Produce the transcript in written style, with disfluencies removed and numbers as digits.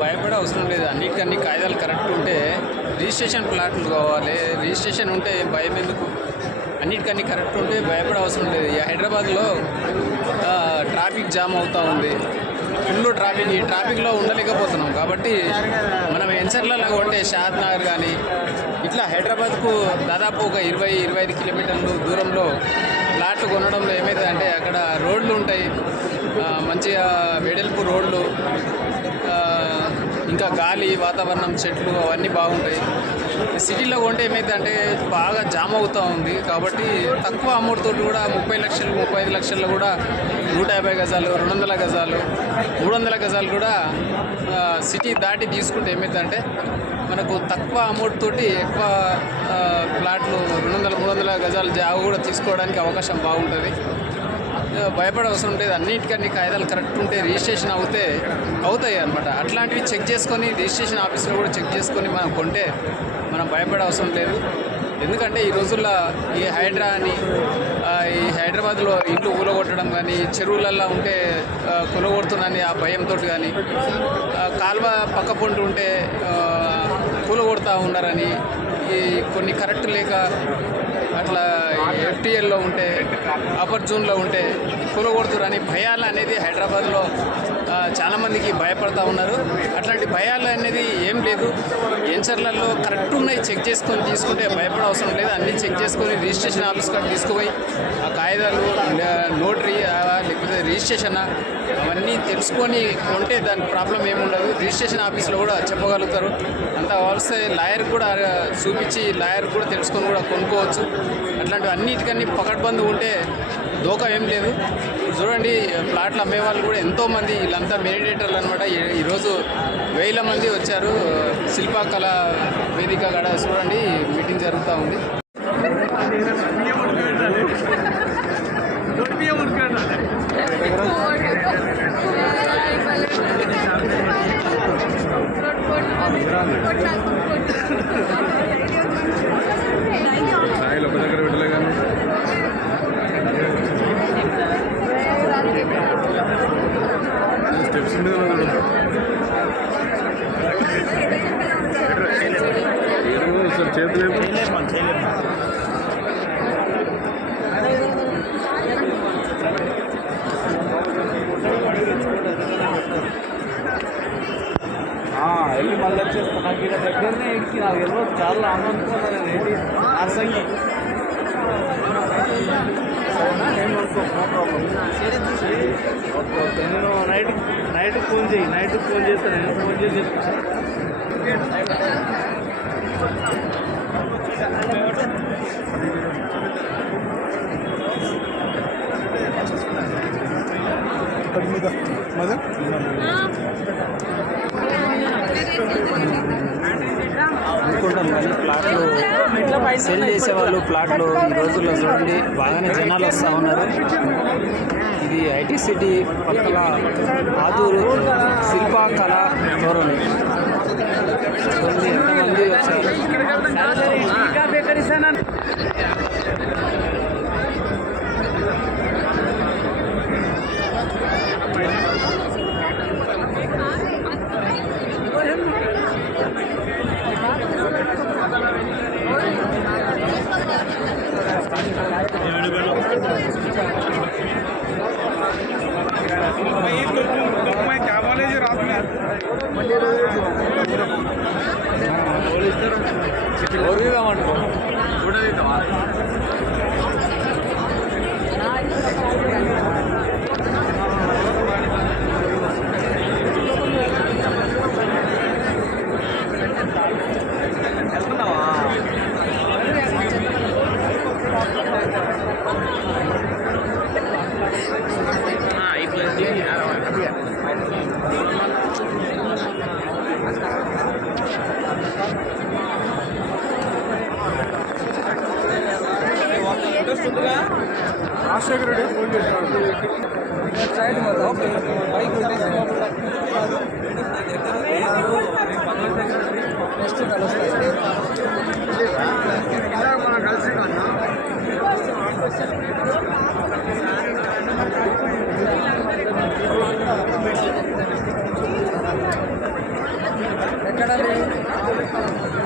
భయపడే అవసరం లేదు. అన్నిటికన్నీ కాయిదాలు కరెక్ట్ ఉంటే రిజిస్ట్రేషన్ ప్లాట్లు కావాలి. రిజిస్ట్రేషన్ ఉంటే భయం ఎందుకు? అన్నిటికన్నీ కరెక్ట్ ఉంటే భయపడే అవసరం లేదు. ఈ హైదరాబాద్లో ట్రాఫిక్ జామ్ అవుతూ ఉంది. Full traffic. ఈ ట్రాఫిక్లో ఉండలేకపోతున్నాం. కాబట్టి మనం ఎన్సర్లలో కొంటే షాద్ నగర్ కానీ ఇట్లా హైదరాబాద్కు దాదాపు ఒక 20-25 కిలోమీటర్లు దూరంలో ప్లాట్లు కొనడంలో ఏమవుతుందంటే అక్కడ రోడ్లు ఉంటాయి, మంచిగా వెడల్పు రోడ్లు, ఇంకా గాలి, వాతావరణం, చెట్లు అవన్నీ బాగుంటాయి. సిటీలో కొంటే ఏమైందంటే బాగా జామ్ అవుతూ ఉంది. కాబట్టి తక్కువ అమౌంట్ తోటి కూడా 30 లక్షలు 35 లక్షల్లో కూడా 150 గజాలు, 200 గజాలు, 300 గజాలు కూడా సిటీ దాటి తీసుకుంటే ఏమైందంటే మనకు తక్కువ అమౌంట్ తోటి ఎక్కువ ప్లాట్లు 200-300 గజాలు జాగు కూడా తీసుకోవడానికి అవకాశం బాగుంటుంది. భయపడే అవసరం లేదు. అన్నిటికన్నీ కాయిదాలు కరెక్ట్ ఉంటే రిజిస్ట్రేషన్ అవుతాయి అన్నమాట. అట్లాంటివి చెక్ చేసుకొని రిజిస్ట్రేషన్ ఆఫీస్లో కూడా చెక్ చేసుకొని మనం కొంటే మనం భయపడే అవసరం లేదు. ఎందుకంటే ఈ రోజుల్లో ఈ హైదరాబాద్లో ఇంట్లో కూలగొట్టడం కానీ, చెరువులల్లో ఉంటే కూలగొడుతుందని ఆ భయంతో కానీ, కాలువ పక్క పొంటి ఉంటే కూలగొడతా ఉన్నారని, ఈ కొన్ని కరెక్ట్ లేక అట్లా ఎఫ్టీఎల్లో ఉంటే, అప్పర్ జోన్లో ఉంటే కూలగొడుతురని భయాలు అనేది హైదరాబాద్లో చాలామందికి భయపడతా ఉన్నారు. అట్లాంటి భయాలు అనేది ఏం లేదు. ఎన్సర్లలో కరెక్ట్ ఉన్నాయి, చెక్ చేసుకొని తీసుకుంటే భయపడే అవసరం లేదు. అన్నీ చెక్ చేసుకొని రిజిస్ట్రేషన్ ఆఫీస్ కాడ తీసుకుపోయి ఆ కాయిదాలు, నోటరీ లేకపోతే రిజిస్ట్రేషన్ అవన్నీ తెలుసుకొని ఉంటే దానికి ప్రాబ్లం ఏముండదు. రిజిస్ట్రేషన్ ఆఫీస్లో కూడా చెప్పగలుగుతారు. అంత వస్తే లాయర్ కూడా చూపించి లాయర్ కూడా తెలుసుకొని కూడా కొనుక్కోవచ్చు. అట్లాంటివి అన్నిటికన్నీ పకడ్బందీ ఉంటే దోకా ఏం లేదు. చూడండి, ప్లాట్లు అమ్మే వాళ్ళు కూడా ఎంతోమంది, వీళ్ళంతా మెడిటేటర్లు అనమాట. ఈరోజు 1000 మంది వచ్చారు శిల్పకళా వేదిక కాడ. చూడండి, మీటింగ్ జరుగుతూ ఉంది. వెళ్ళి మళ్ళీ వచ్చేస్తాను. నాకు ఇక్కడ దగ్గరనే ఇడికి నాకు వెళ్ళదు. చాలా ఆనందం ఏంటి అసంగి ఏమనుకో, నో ప్రాబ్లం. ఓకే ఓకే, నేను నైట్ ఫోన్ చేయి. నైట్ ఫోన్ చేస్తాను. నేను ఫోన్ చేసి అనుకుంటాం. కానీ ప్లాట్లు సెల్ చేసేవాళ్ళు ప్లాట్లు ఈ రోజుల్లో చూడండి బాగానే జనాలు వస్తూ ఉన్నారు. ఇది ఐటీ సిటీ పక్కల ఆదూరు శిల్పకళా ధోరణి. చూడండి ఎంతమంది వచ్చారు. రాజశేఖర రెడ్డి ఫోన్ చేస్తాను. సైడ్ బైక్ నెక్స్ట్ కలుస్తాయి. మనం కలిసి కన్నా మాట్లాడాలి.